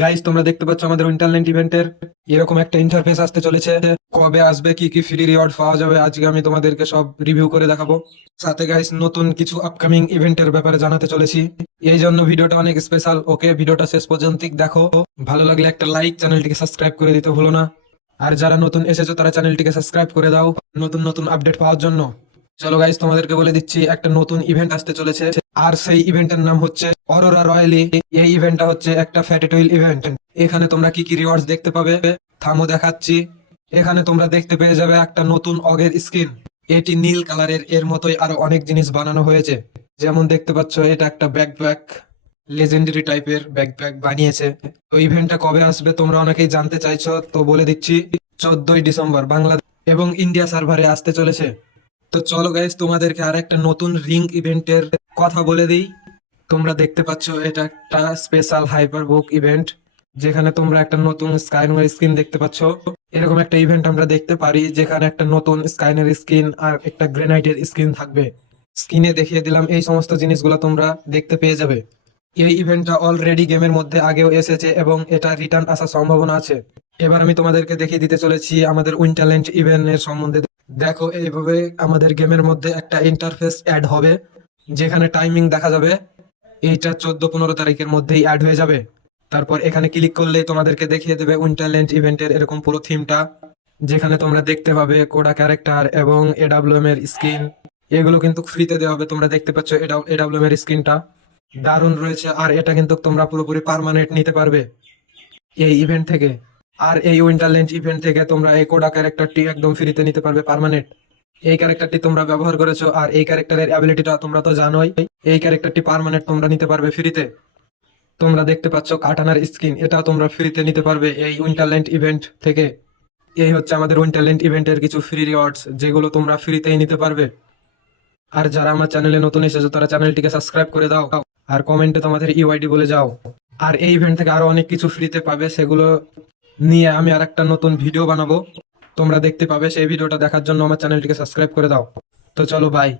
Guys তোমরা দেখতে পাচ্ছ আমাদের ইন্টারনেট ইভেন্টের এরকম একটা ইন্টারফেস আসতে চলেছে। কবে আসবে, কি কি ফ্রি রিওয়ার্ড পাওয়া যাবে, আজকে আমি তোমাদেরকে সব রিভিউ করে দেখাবো। সাথে গাইস নতুন কিছু আপকামিং ইভেন্টের ব্যাপারে জানাতে চলেছি। এই জন্য ভিডিওটা অনেক স্পেশাল ওকে ভিডিওটা শেষ পর্যন্ত দেখো। ভালো লাগলে একটা লাইক চ্যানেলটিকে সাবস্ক্রাইব করে দিতে ভুলো না। আর যারা নতুন এসেছ, তারা চ্যানেলটিকে সাবস্ক্রাইব করে দাও। নতুন নতুন আপডেট পাওয়ার জন্য। চলো গাইস তোমাদেরকে বলে দিচ্ছি, একটা নতুন ইভেন্ট আসতে চলেছে। আর সেই ইভেন্টের নাম হচ্ছে অরোরা রয়্যালি এই ইভেন্টটা হচ্ছে একটা ফ্যাটিটুইল ইভেন্ট এখানে তোমরা কি কি রিওয়ার্ডস দেখতে পাবে? থামো দেখাচ্ছি। এখানে তোমরা দেখতে পেয়ে যাবে একটা নতুন অগের স্কিন এটি নীল কালারের, এর মতোই আরও অনেক জিনিস বানানো হয়েছে। যেমন দেখতে পাচ্ছ, এটা একটা ব্যাকপ্যাক লেজেন্ডারি টাইপের ব্যাকপ্যাক বানিয়েছে। তো ইভেন্টটা কবে আসবে তোমরা অনেকেই জানতে চাইছো, তো বলে দিচ্ছি, চোদ্দই ডিসেম্বর, বাংলাদেশ এবং ইন্ডিয়া সার্ভারে আসতে চলেছে। তো চলো গাইস তোমাদেরকে আর একটা নতুন রিং ইভেন্টের কথা বলে দিই। তোমরা দেখতে পাচ্ছ, এটা একটা স্পেশাল হাইপার বুক ইভেন্ট যেখানে তোমরা একটা নতুন স্কাইনের স্কিন দেখতে পাচ্ছ। এরকম একটা ইভেন্ট আমরা দেখতে পারি, যেখানে একটা নতুন স্কাইনের স্কিন আর একটা গ্রেনাইটের স্কিন থাকবে। স্ক্রিনে দেখিয়ে দিলাম, এই সমস্ত জিনিসগুলো তোমরা দেখতে পেয়ে যাবে। এই ইভেন্টটা অলরেডি গেমের মধ্যে আগেও এসেছে এবং এটা রিটার্ন আসার সম্ভাবনা আছে। এবার আমি তোমাদেরকে দেখিয়ে দিতে চলেছি আমাদের উইন্টারল্যান্ড ইভেন্টের সম্বন্ধে। দেখো, এইভাবে আমাদের গেমের মধ্যে একটা ইন্টারফেস অ্যাড হবে, যেখানে টাইমিং দেখা যাবে, এইটা চোদ্দ পনেরো তারিখের মধ্যেই অ্যাড হয়ে যাবে। তারপর এখানে ক্লিক করলেই তোমাদেরকে দেখিয়ে দেবে উইন্টারল্যান্ড ইভেন্টের এরকম পুরো থিমটা যেখানে তোমরা দেখতে পাবে কোডা ক্যারেক্টার এবং এডাব্লিউএম এর স্কিন এগুলো কিন্তু ফ্রিতে দেওয়া হবে, তোমরা দেখতে পাচ্ছ এডাব্লিউএম এর স্কিনটা দারুণ রয়েছে, আর এটা কিন্তু তোমরা পুরোপুরি পার্মানেন্ট নিতে পারবে, এই ইভেন্ট থেকে। আর এই উইন্টারল্যান্ড ইভেন্ট থেকে তোমরা এই কোডা ক্যারেক্টারটি একদম ফ্রিতে নিতে পারবে পারমানেন্ট। এই ক্যারেক্টারটি তোমরা ব্যবহার করেছ আর এই ক্যারেক্টারের অ্যাবিলিটিটা তোমরা তো জানোই, এই ক্যারেক্টারটি পার্মানেন্ট তোমরা নিতে পারবে ফ্রিতে। তোমরা দেখতে পাচ্ছ কাটানার স্কিন এটাও তোমরা ফ্রিতে নিতে পারবে এই উইন্টারল্যান্ড ইভেন্ট থেকে। এই হচ্ছে আমাদের উইন্টারল্যান্ড ইভেন্টের কিছু ফ্রি রিওয়ার্ডস, যেগুলো তোমরা ফ্রিতেই নিতে পারবে। আর যারা আমার চ্যানেলে নতুন এসেছ, তারা চ্যানেলটিকে সাবস্ক্রাইব করে দাও আর কমেন্টে তোমাদের ইউআইডি বলে যাও। আর এই ইভেন্ট থেকে আরও অনেক কিছু ফ্রিতে পাবে, সেগুলো নিয়ে আমি আর একটা নতুন ভিডিও বানাবো। তোমরা দেখতে পাবে সেই ভিডিওটা দেখার জন্য আমার চ্যানেলটিকে সাবস্ক্রাইব করে দাও। তো চলো বাই